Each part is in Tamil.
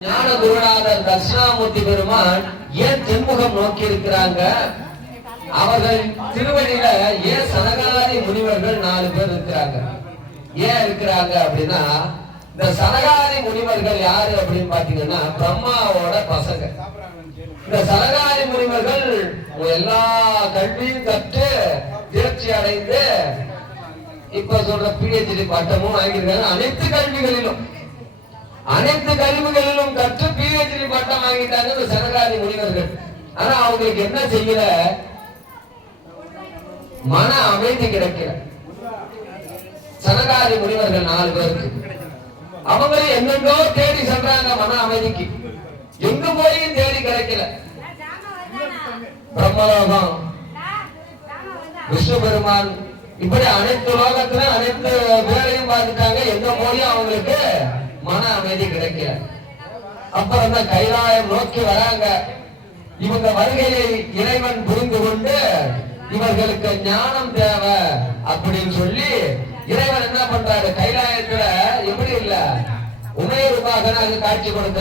ஞான குருநாதர் தட்சிணாமூர்த்தி பெருமான் ஏன் தென்முகம் நோக்கி இருக்கிறாங்க அவர்கள் திருவடியில ஏன் சனகாதி முனிவர்கள் நாலு பேர் இருக்கிறாங்க. ஏன் இருக்கிறாங்க அப்படின்னா இந்த சனகாதி முனிவர்கள் யாரு அப்படின்னு பாத்தீங்கன்னா பிரம்மாவோட பசங்க. இந்த சனகாதி முனிவர்கள் எல்லா கல்வியும் கற்று தேர்ச்சி அடைந்து இப்ப சொல்ற பிஹெச்டி பட்டமும் வாங்கியிருக்காங்க. அனைத்து கல்விகளிலும் அனைத்து கல்விகளிலும் கற்று பிஹெச்டி பட்டம் வாங்கிட்டாங்க இந்த சனகாதி முனிவர்கள். ஆனா அவங்களுக்கு என்ன செய்யல? மன அமைதி கிடைக்கல. சனகாதி முனிவர்கள் நாலு பேருக்கு. அவங்களும் எங்கெங்கோ தேடி சென்றாங்க மன அமைதிக்கு. எங்க போயும் தேடி கிடைக்கல. பிரம்மலோகம் விஷ்ணு பெருமான் இப்படி அனைத்து லோகத்துல அனைத்து பேரையும் பார்த்துட்டாங்க. எங்க போயும் அவங்களுக்கு மன அமைதி கிடைக்கல. அப்புறம் தான் கைலாயம் நோக்கி வராங்க. இவங்க வருகையை இறைவன் புரிந்து கொண்டு இவர்களுக்கு ஞானம் தேவை அப்படின்னு சொல்லி இறைவன் என்ன பண்றாரு? கைலாயத்துல எப்படி இல்ல? உமையருமாக காட்சி கொடுத்த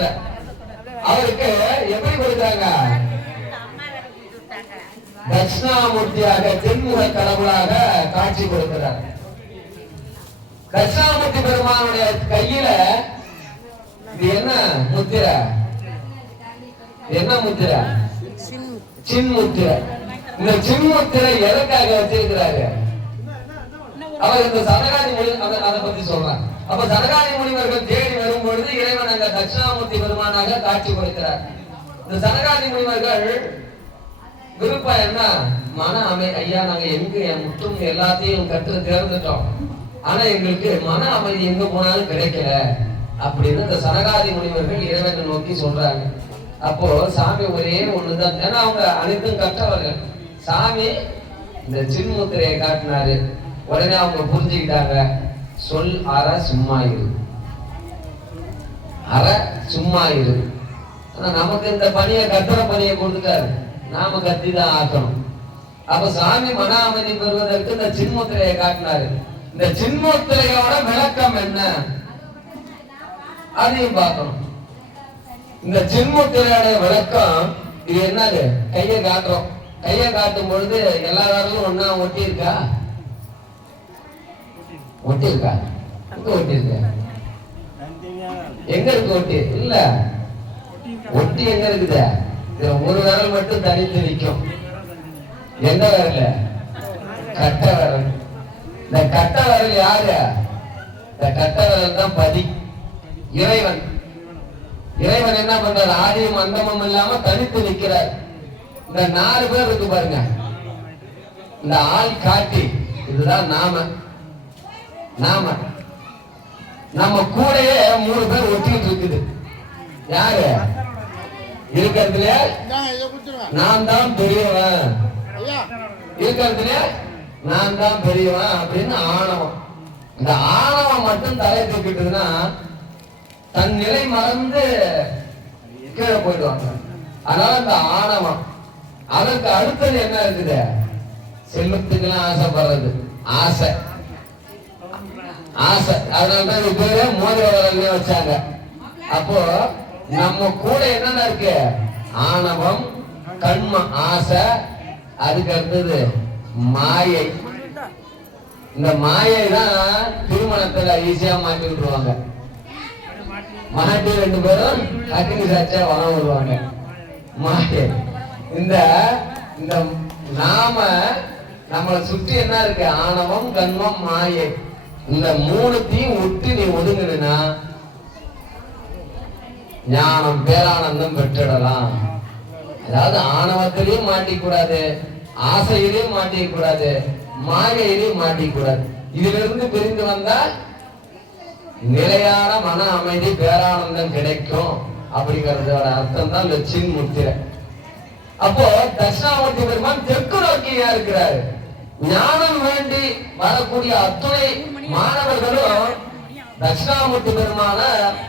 அவருக்கு எப்படி கொடுக்குறாங்க? தட்சிணாமூர்த்தியாக தென்முக கடவுளாக காட்சி கொடுக்கிறார். தட்சிணாமூர்த்தி பெருமானுடைய இது என்ன முத்திரை? என்ன முத்திரை? சின்முத்திரை இந்த சின்முத்திரை எதற்காக வச்சிருக்கிறாரு? அவர் இந்த சனகாதி மொழி அதை பத்தி சொல்றாங்க அப்ப சனகாதி முனிவர்கள் தேடி வரும் பொழுது இறைவன் அங்க தட்சிணாமூர்த்தி பெருமானாக காட்சி கொடுக்கிறார். இந்த சனகாதி முனிவர்கள் விருப்பம் என்ன? மன அமை ஐயா நாங்க எங்க என் முற்றும் எல்லாத்தையும் கற்று தேர்ந்துட்டோம். ஆனா எங்களுக்கு மன அமைதி எங்க போனாலும் கிடைக்கல. அப்படின்னு இந்த சனகாதி முனிவர்கள் இறைவனை நோக்கி சொல்றாங்க. அப்போ சாமி ஒரே ஒண்ணுதான். ஏன்னா அவங்க அனைத்தும் கற்றவர்கள். சாமி இந்த சின்முத்திரையை காட்டினாரு. உடனே அவங்க புரிஞ்சுக்கிட்டாங்க. சொல் அற சும்மா இரு. அற சும்மா இரு. ஆனா நமக்கு இந்த பணியை கட்டுற பணியை கொடுத்துட்டாரு. நாம கத்தி தான் ஆக்கணும். அப்ப சாமி மன அமைதி பெறுவதற்கு இந்த சின்முத்திரையை காட்டினாரு. இந்த சின்முத்திரையோட விளக்கம் என்ன? அதையும் பார்க்கணும். இந்த ஜென்மத்திலான விளக்கம் இது என்னது? கையை காட்டுறோம். கையை காட்டும் பொழுது எல்லா விரலும் ஒன்னா ஒட்டி இருக்கா ஒட்டி இருக்கா எங்க ஒட்டி இருக்கு எங்க இருக்கு ஒட்டி? இல்ல. ஒட்டி எங்க இருக்குது? ஒரு விரல் மட்டும் தனித்து நிற்கும். எந்த விரல? கட்ட விரல். இந்த கட்ட விரல் யாரு? இந்த கட்ட விரல் தான் பதி. இறைவன். இறைவன் என்ன பண்றாரு? ஆதியும் அந்தமும் இல்லாம தனித்து நிற்கிறார் இந்த நாலு பேர் இருக்கு பாருங்க. இந்த ஆள் காட்டி இதுதான் நாம. நாம. நம்ம கூடயே மூணு பேர் ஒட்டிட்டு இருக்குது. யாரு? இருக்கிறதுல நான் தான் பெரியவன். இருக்கிறதுல நான் தான் பெரியவன் அப்படின்னு ஆணவம். இந்த ஆணவம் மட்டும் தலை தூக்கிட்டுதுன்னா தன் நிலை மறந்து கீழே போயிடுவாங்க. அதனால அந்த ஆணவம் அதற்கு அடுத்தது என்ன இருக்குது? செல்வத்துக்கெல்லாம் ஆசைப்படுறது. ஆசை. ஆசை. அதனாலதான் இது பேரு மோதிர விரல்னே வச்சாங்க. அப்போ நம்ம கூட என்னென்ன இருக்கு? ஆணவம் கண்மம் ஆசை. அதுக்கு அடுத்தது மாயை. இந்த மாயை தான் திருமணத்துல ஈஸியா மாட்டி விட்டுருவாங்க மாட்டி ரெண்டு பேரும் அக்னி சாட்சியா வரம் வருவாங்க. மாயை இந்த இந்த நாம நம்மளை சுற்றி என்ன இருக்கு? ஆணவம் கண்மம் மாயை. இந்த மூணுத்தையும் விட்டு நீ ஒதுங்கினா ஞானம் பேரானந்தம் பெற்றிடலாம். அதாவது ஆணவத்திலையும் மாட்டிக்கூடாது ஆசையிலையும் மாட்டிக்க கூடாது மாயையிலையும் மாட்டிக்கூடாது. இதுல இருந்து பிரிந்து வந்தா நிலையான மன அமைதி பேரானந்தம் கிடைக்கும் அப்படிங்கறதோட அர்த்தம் தான் லட்சின் முத்திரை. அப்போ தட்சிணாமூர்த்தி பெருமான் தெற்கு நோக்கியா இருக்கிறாரு. ஞானம் வேண்டி வரக்கூடிய அத்துணை மாணவர்களும் தட்சிணாமூர்த்தி பெருமான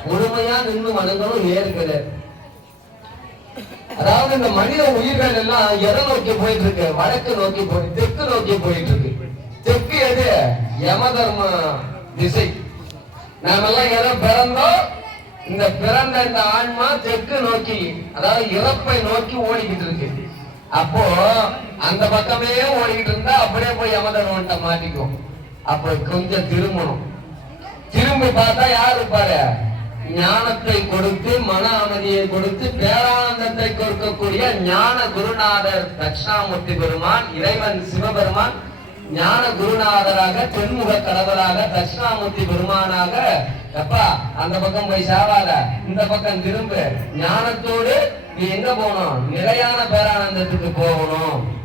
முழுமையா நின்று மனங்களும் ஏற்கிறது அதாவது இந்த மனித உயிர்கள் எல்லாம் எதை நோக்கி போயிட்டு இருக்கு வடக்கு நோக்கி போய் தெற்கு நோக்கி போயிட்டு இருக்கு தெற்கு எது? யம தர்ம திசை. நாமெல்லாம் எதை பிறந்தோம்? இந்த பிறந்த இந்த ஆன்மா தெற்கு நோக்கி அதாவது இறப்பை நோக்கி ஓடிக்கிட்டு இருக்கு. அப்போ அந்த பக்கமே ஓடிக்கிட்டு இருந்தா அப்படியே போய் யமதர்மன்ட்ட மாட்டிக்கும். அப்ப கொஞ்சம் திரும்பணும். திரும்பி பார்த்தா யார் இருப்பாரு? ஞானத்தை கொடுத்து மன அமைதியை கொடுத்து பேரானந்தத்தை கொடுக்கக்கூடிய ஞான குருநாதர் தட்சிணாமூர்த்தி பெருமான் இறைவன் சிவபெருமான் ஞான குருநாதராக தென்முக கடவுளாக தட்சிணாமூர்த்தி பெருமானாக. எப்பா அந்த பக்கம் போய் சாவாத. இந்த பக்கம் திரும்ப. ஞானத்தோடு நீ எங்க போகணும்? நிலையான பேரானந்தத்துக்கு போகணும்.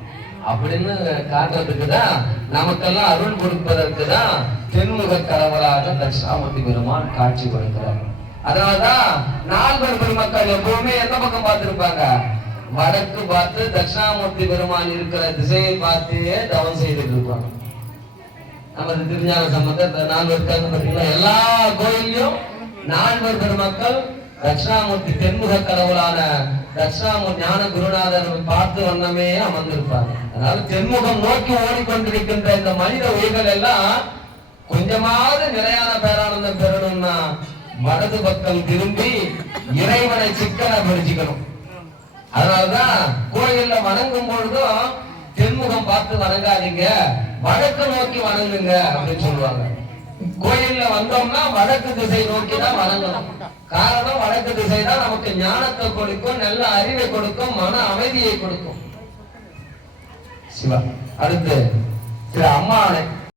அப்படின்னு காட்டுறதுக்கு தான் நமக்கெல்லாம் அருள் கொடுப்பதற்கு தான் தென்முக கடவுளாக தட்சிணாமூர்த்தி பெருமான் காட்சி கொடுக்கிறார். அதனாலதான் நால்வர் பெருமக்கள் எப்பவுமே எந்த பக்கம் பார்த்திருப்பாங்க? வடக்கு பார்த்து தட்சிணாமூர்த்தி பெருமான் இருக்கிற திசையை பார்த்தே தவம் செய்துட்டு இருப்பாங்க நமது திருஞான சம்பந்த நால்வர் இருக்காங்க பார்த்தீங்களா? எல்லா கோயிலையும் நால்வர் பெருமக்கள் தட்சிணாமூர்த்தி தென்முக கடவுளான தட்சிணாமூர்த்தி ஞான குருநாதர் பார்த்து வண்ணமே அமர்ந்திருப்பாங்க அதனால தென்முகம் நோக்கி ஓடிக்கொண்டிருக்கின்ற இந்த மனித உயிர்கள் எல்லாம் கொஞ்சமாவது நிலையான பேரானந்தம் பெறணும்னா வலது பக்கம் திரும்பி இறைவனை சிக்கன பறிச்சுக்கணும் அதனாலதான் கோயில்ல வணங்கும் பொழுதும் தென்முகம் பார்த்து வணங்காதீங்க. வடக்கு நோக்கி வணங்குங்க அப்படின்னு சொல்லுவாங்க. கோயில்ல வந்தோம்னா வடக்கு திசை நோக்கி தான் வணங்கணும். காரணம் வடக்கு திசை தான் நமக்கு ஞானத்தை கொடுக்கும் நல்ல அறிவை கொடுக்கும் மன அமைதியை கொடுக்கும். சிவா அடுத்து திரு அம்மானை